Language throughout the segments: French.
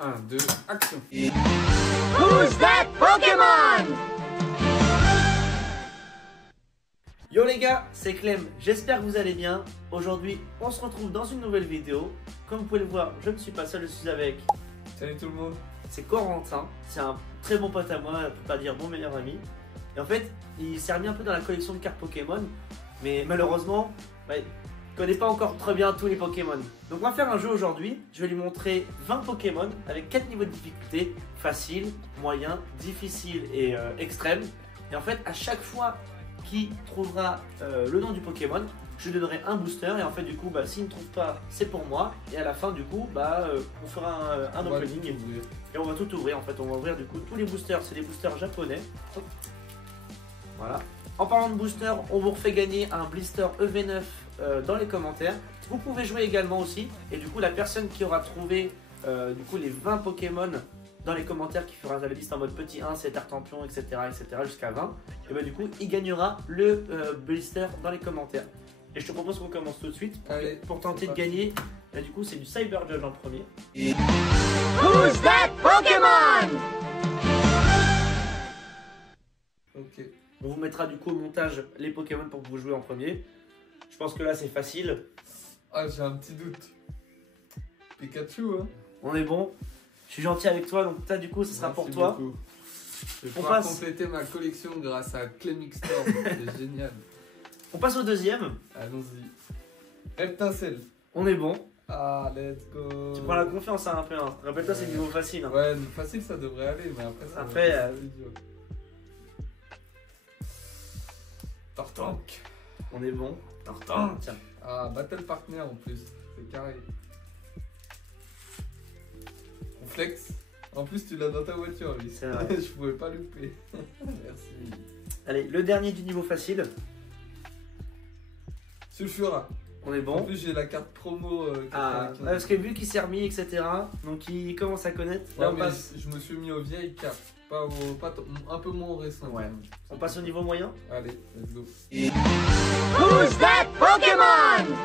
1, 2, action. Who's that Pokémon? Yo les gars, c'est Clem, j'espère que vous allez bien. Aujourd'hui, on se retrouve dans une nouvelle vidéo. Comme vous pouvez le voir, je ne suis pas seul, je suis avec... Salut tout le monde. C'est Corentin, c'est un très bon pote à moi, pour pas dire mon meilleur ami. Et en fait, il s'est remis un peu dans la collection de cartes Pokémon. Mais malheureusement, il connaît pas encore très bien tous les Pokémon. Donc on va faire un jeu aujourd'hui, je vais lui montrer 20 Pokémon avec 4 niveaux de difficulté, facile, moyen, difficile et extrême. Et en fait à chaque fois qu'il trouvera le nom du Pokémon, je lui donnerai un booster et en fait du coup s'il ne trouve pas c'est pour moi. Et à la fin du coup on fera un opening et on va tout ouvrir. En fait on va ouvrir du coup tous les boosters, c'est des boosters japonais. Voilà. En parlant de booster, on vous refait gagner un blister EV9 dans les commentaires. Vous pouvez jouer également aussi. Et du coup, la personne qui aura trouvé les 20 Pokémon dans les commentaires, qui fera la liste en mode petit 1, c'est Tartampion, etc. jusqu'à 20, et du coup, il gagnera le blister dans les commentaires. Et je te propose qu'on commence tout de suite pour tenter de gagner. Et du coup, c'est du Cyber Judge en premier. Who's that Pokémon? Ok. On vous mettra du coup au montage les Pokémon pour que vous jouez en premier. Je pense que là c'est facile. Ah, j'ai un petit doute. Pikachu, hein. On est bon. Je suis gentil avec toi, donc ça du coup ce sera pour toi. Beaucoup. Je vais On pouvoir passe. compléter ma collection grâce à Clem Storm. C'est génial. On passe au deuxième. Allons-y. Reptincelle. On est bon. Ah, let's go. Tu prends la confiance un peu. Hein. Rappelle-toi, c'est niveau facile. Hein. Ouais, facile ça devrait aller, mais après ça. Après, va être dur. Tortank. On est bon. Tartan. Tiens. Ah, Battle Partner en plus. C'est carré. Flex. En plus, tu l'as dans ta voiture, lui. C'est vrai. Je pouvais pas louper. Merci. Allez, le dernier du niveau facile. Sulfura. On est En bon. plus, j'ai la carte promo. Parce que vu qu'il s'est remis, etc. Donc il commence à connaître. Ouais, Là, on mais passe. je me suis mis aux vieilles cartes. Un peu moins récent. Ouais. On passe au niveau moyen. Allez, let's go. Who's that Pokémon?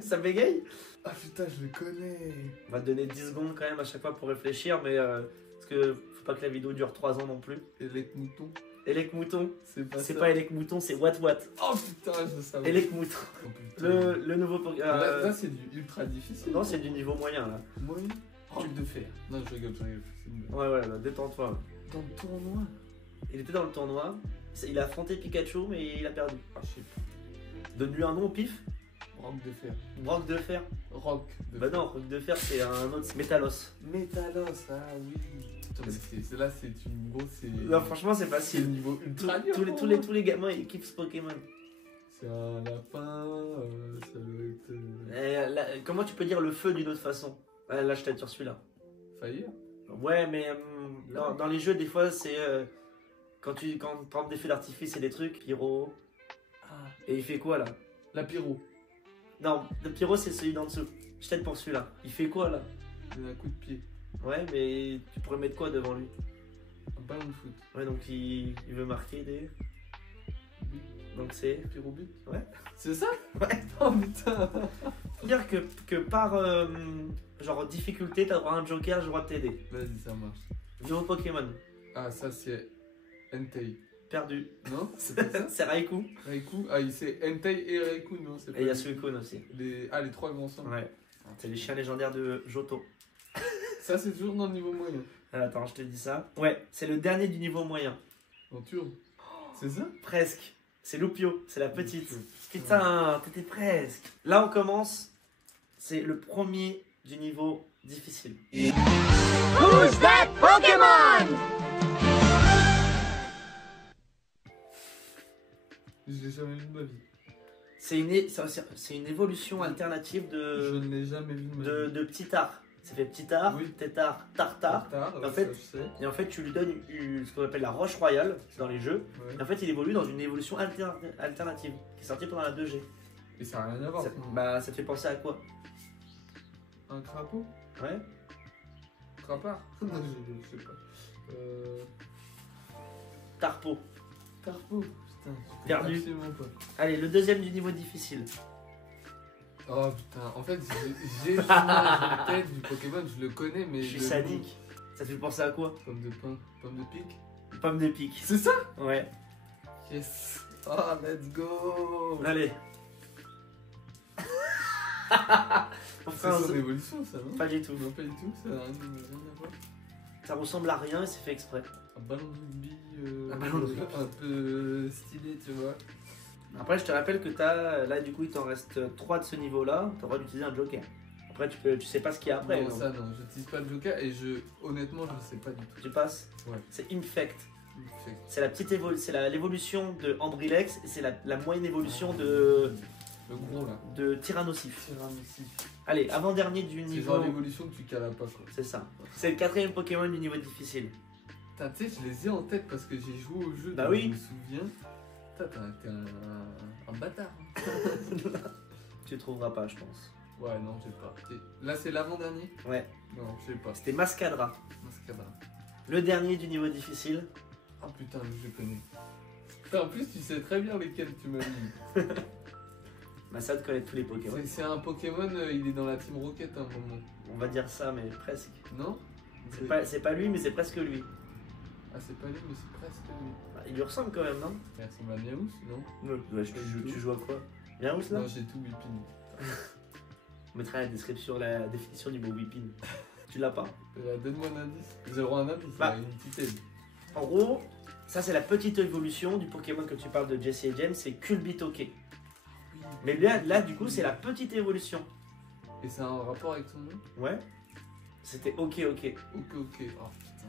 Ça bégaye. Ah putain, je le connais. On va te donner 10 secondes quand même à chaque fois pour réfléchir. Mais parce que faut pas que la vidéo dure 3 ans non plus. Elec Mouton. Elec Mouton. C'est pas C'est ça. pas Elec Mouton, c'est What What. Oh putain, je savais. Elec Mouton. Oh, putain. Le nouveau Pokémon. Là, c'est du ultra difficile. Non, c'est du niveau moyen là. Moyen. Rock de fer. Non, je rigole. C'est une blague. Ouais, là, détends-toi. Dans le tournoi. Il était dans le tournoi, il a affronté Pikachu, mais il a perdu. Ah, je sais pas. Donne-lui un nom au pif. Rock de fer. Brock de fer. Rock de Bah non, Rock de fer c'est un autre, c'est Métalos. Métalos, ah oui. Putain, mais là, c'est une grosse. Non, franchement, c'est C'est facile. le niveau ultra dur. Tous les gamins ils kiffent ce Pokémon. C'est un lapin, ça doit être. Comment tu peux dire le feu d'une autre façon? Là, je t'aide sur celui-là. Fire. Ouais, mais dans les jeux, des fois, c'est. Quand par exemple des feux d'artifice et des trucs, pyro. Ah, Et il fait quoi là? la pyro. Non, le pyro c'est celui d'en dessous. Je t'aide pour celui-là. Il fait quoi là? Un coup de pied. Ouais, mais tu pourrais mettre quoi devant lui? Un ballon de foot. Ouais, donc il veut marquer des. Donc c'est. Pyro but. Ouais. C'est ça? Ouais. Oh putain. Faut dire que par genre difficulté, t'as droit à un joker, j'ai le droit de t'aider. Vas-y, ça marche. Niveau Pokémon, Ah, ça c'est Entei. perdu. Non? C'est pas ça? C'est Raikou. Raikou. Ah, c'est Entei et Raikou, non? C'est pas Et il y a Suicune aussi. les trois grands ensemble. Ouais. C'est les chiens légendaires de Johto. Ça, c'est toujours dans le niveau moyen. Attends, je te dis ça. Ouais, c'est le dernier du niveau moyen. En turbo. C'est ça? Presque. C'est Lupio, c'est la petite. Lupio. Putain, t'étais presque. Là, on commence. C'est le premier du niveau difficile. Who's that Pokémon? Je l'ai jamais vu de ma vie. C'est une évolution alternative Je ne l'ai jamais vu de ma vie. de Ptitard. Ça fait Ptitard, Oui. Tétard, Tartare. Tartare, En fait, ça, je sais. Et en fait, tu lui donnes ce qu'on appelle la roche royale, c'est dans les jeux. Ouais. Et en fait, il évolue dans une évolution alternative qui est sortie pendant la 2G. Et ça n'a rien à voir. Ça te fait penser à quoi? Un crapaud? Ouais. Crapard? Non, je sais pas. Tarpo. Carpo. Putain, je Perdu. connais absolument pas. Allez, le deuxième du niveau difficile. Oh putain, en fait, j'ai l'image en tête du Pokémon, je le connais, mais. Je suis le nom- sadique. Ça te fait penser à quoi? Pomme de pain, pomme de pique. Pomme de pique. C'est ça? Ouais. Yes. Oh, let's go. Allez. On C'est fait un son zoo. évolution, ça, non? Pas du tout. Non, pas du tout, ça n'a rien à voir. Ça ressemble à rien et c'est fait exprès. Un ballon de rugby, Un ballon de rugby. un peu stylé, tu vois. Après, je te rappelle que t'as. Là, du coup, il t'en reste 3 de ce niveau-là. T'as le droit d'utiliser un joker. Après, tu sais pas ce qu'il y a après. non, donc ça non, j'utilise pas le Joker et honnêtement, je sais pas du tout. Tu passes. Ouais. C'est Infect. Fait- C'est la petite l'évolution de Ambrilex et c'est la moyenne évolution de Le gros là. Tyrannosif. Tyrannosif. Allez, avant-dernier du C'est niveau. genre l'évolution que tu cales pas quoi. C'est ça. C'est le 4ème Pokémon du niveau difficile. Putain, tu sais, je les ai en tête parce que j'ai joué au jeu. Bah donc oui. Je me souviens. Putain, t'es un bâtard. Tu trouveras pas, je pense. Ouais, non, j'ai pas. Là, c'est l'avant-dernier? Ouais. Non, je sais pas. C'était Mascadra. Mascadra. Le dernier du niveau difficile. Ah putain, je connais. Putain, en plus, tu sais très bien lesquels tu m'as mis. Bah, ça de connaître tous les Pokémon. C'est un Pokémon, il est dans la Team Rocket à un moment. On va dire ça, mais presque. Non? C'est pas lui, mais c'est presque lui. Ah, c'est pas lui, mais c'est presque lui. Bah, il lui ressemble quand même, non? Il ressemble à Miaous, non? Ouais, tu joues à quoi? Bien où là? Non, j'ai tout Whipping. On mettra la description, la définition du mot whipping. Tu l'as pas? Donne-moi un indice. 0 indice, Bah. une petite aide. En gros, ça c'est la petite évolution du Pokémon que tu parles de Jesse et James, c'est Kulbitoke. Mais là du coup, c'est la petite évolution. Et ça a un rapport avec son nom? Ouais. C'était ok. Ok. Oh putain.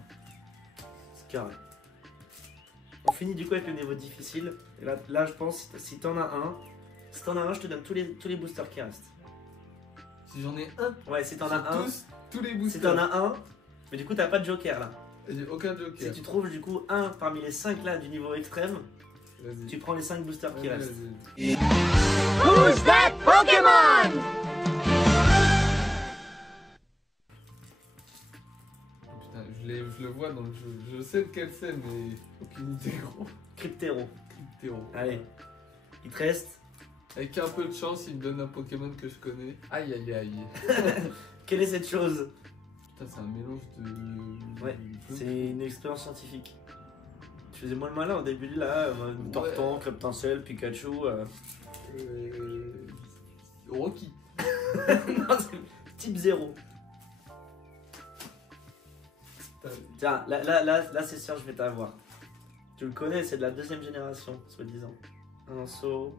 C'est carré. On finit du coup avec le niveau difficile. Et là je pense, si t'en as un, je te donne tous les boosters qui restent. Si j'en ai un, Ouais, si t'en sur as un, tous les boosters. si t'en as un, mais du coup t'as pas de joker là. J'ai aucun joker. Si tu trouves du coup un parmi les 5 là du niveau extrême, Vas-y. tu prends les 5 boosters qui Vas-y, restent. vas-y. Who's that Pokémon? Oh, putain, je le vois dans le jeu. Je sais lequel c'est, mais aucune idée, gros. Cryptero. Cryptéro. Allez. Il te reste. Avec un peu de chance, il me donne un Pokémon que je connais. Aïe aïe aïe. Quelle est cette chose? Putain, c'est un mélange de. Ouais, c'est une expérience scientifique. Tu faisais moins le malin au début là, Tortan, Creptincelle, Pikachu. Rocky. Non, c'est type 0. Putain, Tiens, là c'est sûr, je vais t'avoir. Tu le connais, c'est de la 2ème génération, soi-disant. Un saut.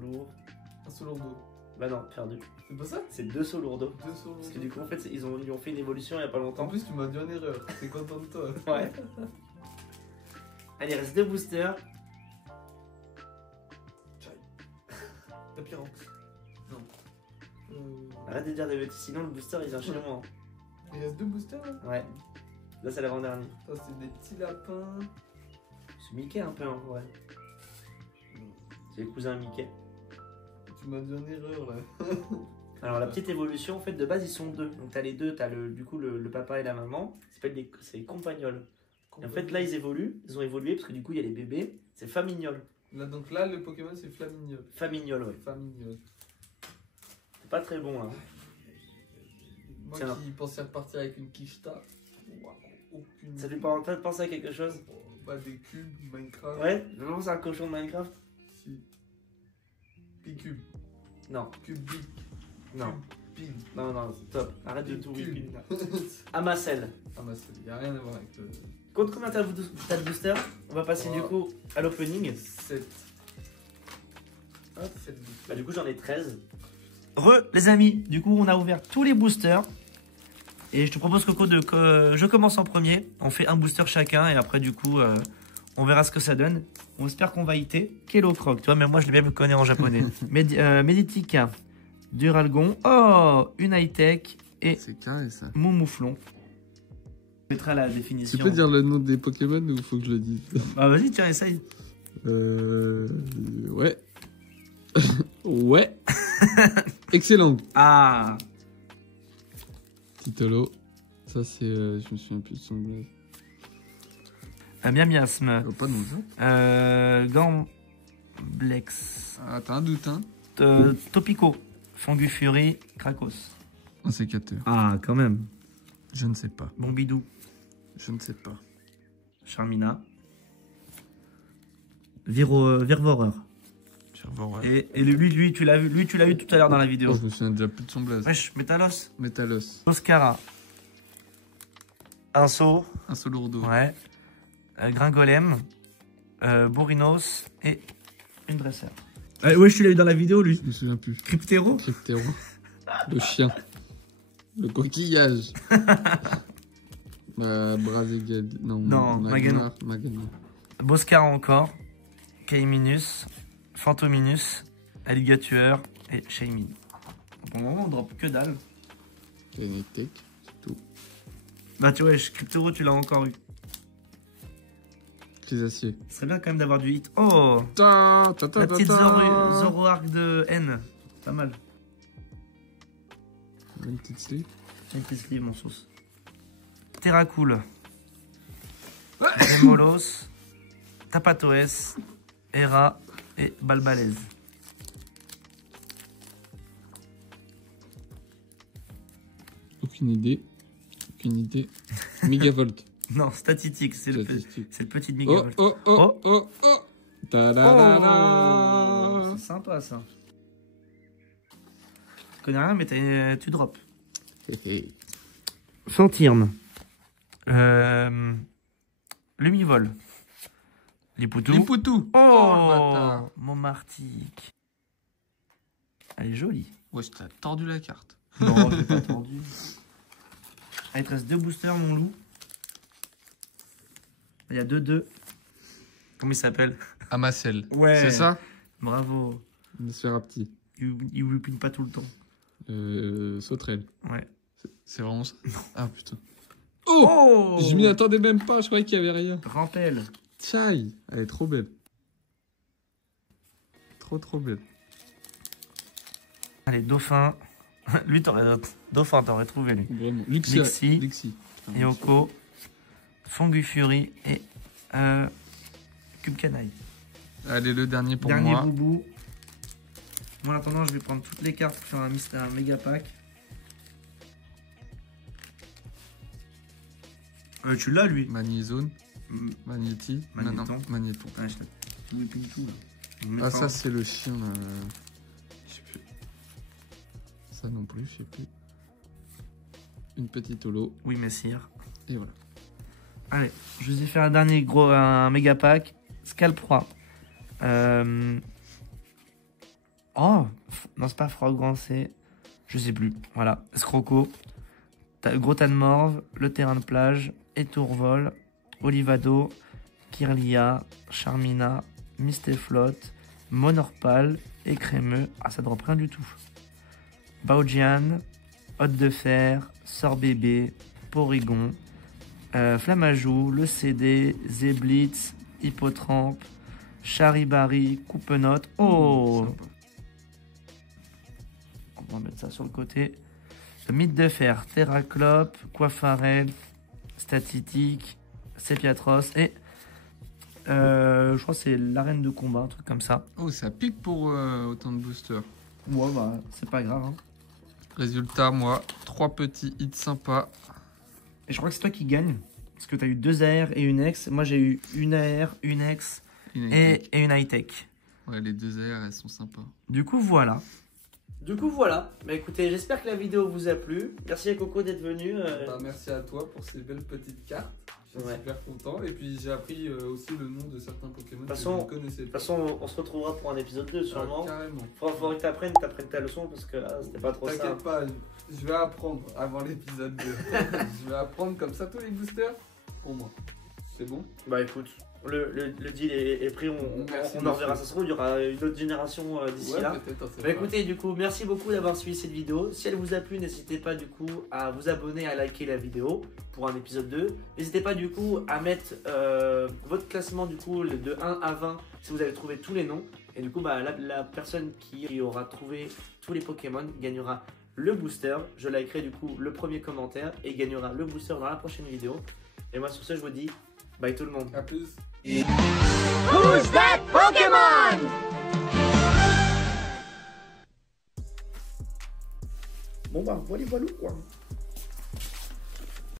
Lourd. un Solourdo. Bah non, perdu. C'est pas ça? C'est 2 sauts lourdeaux. Deux Solourdo. Parce que du coup, en fait, ils ont fait une évolution il y a pas En longtemps. plus, tu m'as dit en erreur. T'es content de toi. Ouais. Allez, il reste 2 boosters. Tapirant. Non. Arrête de dire des bêtises, sinon le booster il vient chez moi. Il reste 2 boosters là? Ouais. Là, c'est l'avant-dernier. Ça, c'est des petits lapins. C'est Mickey un peu en vrai. C'est les cousins Mickey. Tu m'as dit en erreur là. Alors la petite évolution, en fait de base ils sont 2. Donc t'as les deux, t'as du coup le papa et la maman. C'est les compagnols. Et en fait là ils évoluent, ils ont évolué parce que du coup il y a les bébés. C'est Famignol. Là, donc là, le Pokémon c'est Flamignol. Famignol, ouais. Flamignol. C'est pas très bon hein. Moi Tiens. qui pensais repartir avec une quicheta. Aucune. Ça lui fait penser à quelque chose? Bah, des cubes, Minecraft. Ouais, vraiment c'est un cochon de Minecraft? Si. Picube. Non, Cubic. non, Pin. non, stop. Arrête de tout Cube. whipping là. Amacel. Ah bah, y a rien à voir avec le. Compte combien t'as de booster? On va passer du coup à l'opening. 7. Hop, 7 Bah du coup j'en ai 13. Les amis, du coup on a ouvert tous les boosters. Et je te propose Coco que je commence en premier. On fait un booster chacun et après du coup on verra ce que ça donne. On espère qu'on va hiter. Kellocroc, tu vois, même moi je l'ai bien connu en japonais. Meditica, Duralgon, oh, une high-tech et C'est carré ça. Mouflon. Je mettrai la définition. Tu peux dire le nom des Pokémon ou faut que je le dise? Ah vas-y, tiens, essaye. Ouais. Ouais. Excellent. Ah, Titolo. Ça c'est. Je me souviens plus de son blaze. Miamiasme. Oh, pas de ça. Gamblex. Ah, t'as un doute, hein? Topico. Fongu Fury. Krakos. Un sécateur. Ah, quand même. Je ne sais pas. Bombidou. Je ne sais pas. Charmina. Virvoreur. Je vais revoir, ouais. Et lui, tu l'as vu. Lui, tu l'as vu tout à l'heure dans la vidéo. Oh, je me souviens déjà plus de son blaze. Wesh, Métalos. Métalos. Oscara. Un saut. Un solourdo. Ouais. Gringolem. Bourrinos. Et une dresseur. Ouais, je l'ai eu dans la vidéo, lui. Je me souviens plus. Cryptéro. Cryptéro. Le chien. Le coquillage. Brazégad. Non, Magano. Magano. Boscara encore. Caiminus. Phantominus. Alligatueur. Et Shaymin. Pour le moment, on drop que dalle. Kinetic. C'est tout. Bah, tu vois, Cryptéro, tu l'as encore eu. Crisacier. Ce serait bien quand même d'avoir du hit. Oh! Ta, ta, ta, La ta, petite ta. Zoroark de N. Pas mal. Une petite sleeve. Une petite sleeve, mon sauce. Terracool. Remolos. Tapatoes. Hera. Et Balbalez. Aucune idée. Aucune idée. Megavolt. Non, Statistics, c'est le petit Oh, Megavolt. oh, oh, oh, oh. Ta-da-da-da. Oh, c'est sympa ça. Je connais rien, mais tu drops. Fantirme. Lumivol. Lipoutou. Lipoutou. Oh, le bâtard. Montmartic. Elle est jolie. Wesh, t'as tordu la carte. Non, j'ai pas entendu. Ah, il te reste 2 boosters, mon loup. Il y a 2-2. Comment il s'appelle? Amacel. Ouais. C'est ça? Bravo. Nosferapti. Il whippine pas tout le temps. Sauterelle. Ouais. C'est vraiment ça? Ah putain. Oh, Je m'y attendais même pas, je croyais qu'il y avait rien. Rampel. Tchaï, elle est trop belle. Trop belle. Allez, Dauphin. Lui, Dauphin, t'aurais trouvé, lui. Vraiment. Lixi. Yoko. Fongu Fury et Cube Canaille. Allez, le dernier pour Dernier moi. boubou. Moi, en attendant, je vais prendre toutes les cartes pour faire un méga pack. Tu l'as, lui? Magnézone. Magnéti. Magnéton. Magnéton. Ouais, je whippine tout, là. Ah, ça, c'est le chien. Je sais plus. Ça non plus, je sais plus. Une petite holo. Oui, messire. Et voilà. Allez, je vous ai fait un dernier un méga pack. Scalproie. Oh, non, c'est pas Frogran, c'est. Je sais plus. Voilà, Scroco. Gros tas de morve, le terrain de plage, Étourvol, Olivado, Kirlia, Charmina, Mistéflot, Monorpal, Écrémeux. Ah, ça drop rien du tout. Baojian, Hôte de Fer, Sorbébé, Porygon, Flamajou, le CD, Zeblitz, Hippotrampe, Charibari, Coupenote. Oh! Sympa. On va mettre ça sur le côté. Mythe de fer, Terraclope, Coiffarel, Statitique, Sepiatros et je crois que c'est l'arène de combat, un truc comme ça. Oh, ça pique pour autant de boosters. Ouais, bah, c'est pas grave. Hein. Résultat, moi, 3 petits hits sympas. Et je crois que c'est toi qui gagne. Parce que tu as eu 2 AR et une X. Moi, j'ai eu une AR, une X et une high-tech. Ouais, les 2 AR, elles sont sympas. Du coup, voilà. Bah écoutez, j'espère que la vidéo vous a plu. Merci à Coco d'être venu. Bah, merci à toi pour ces belles petites cartes. Je suis Ouais. super content. Et puis j'ai appris aussi le nom de certains Pokémon que je façon- ne connaissais De toute pas. façon, on se retrouvera pour un épisode 2 sûrement. Carrément. Faudra que t'apprennes ta leçon parce que là, c'était pas trop ça. T'inquiète pas, je vais apprendre avant l'épisode 2. Je vais apprendre comme ça tous les boosters pour moi. C'est bon? Bah écoute, le deal est pris, Merci, on en reverra. monsieur. Ça se trouve, il y aura une autre génération d'ici Ouais, là. peut-être, on sait Bah pas. écoutez, du coup, merci beaucoup d'avoir suivi cette vidéo. Si elle vous a plu, n'hésitez pas du coup à vous abonner, à liker la vidéo pour un épisode 2. N'hésitez pas du coup à mettre votre classement du coup de 1 à 20 si vous avez trouvé tous les noms. Et du coup, bah, la personne qui aura trouvé tous les Pokémon gagnera le booster. Je likerai du coup le premier commentaire et gagnera le booster dans la prochaine vidéo. Et moi sur ce, je vous dis Bye tout le monde. À plus. Who's that Pokemon? Bon bah, voilà quoi.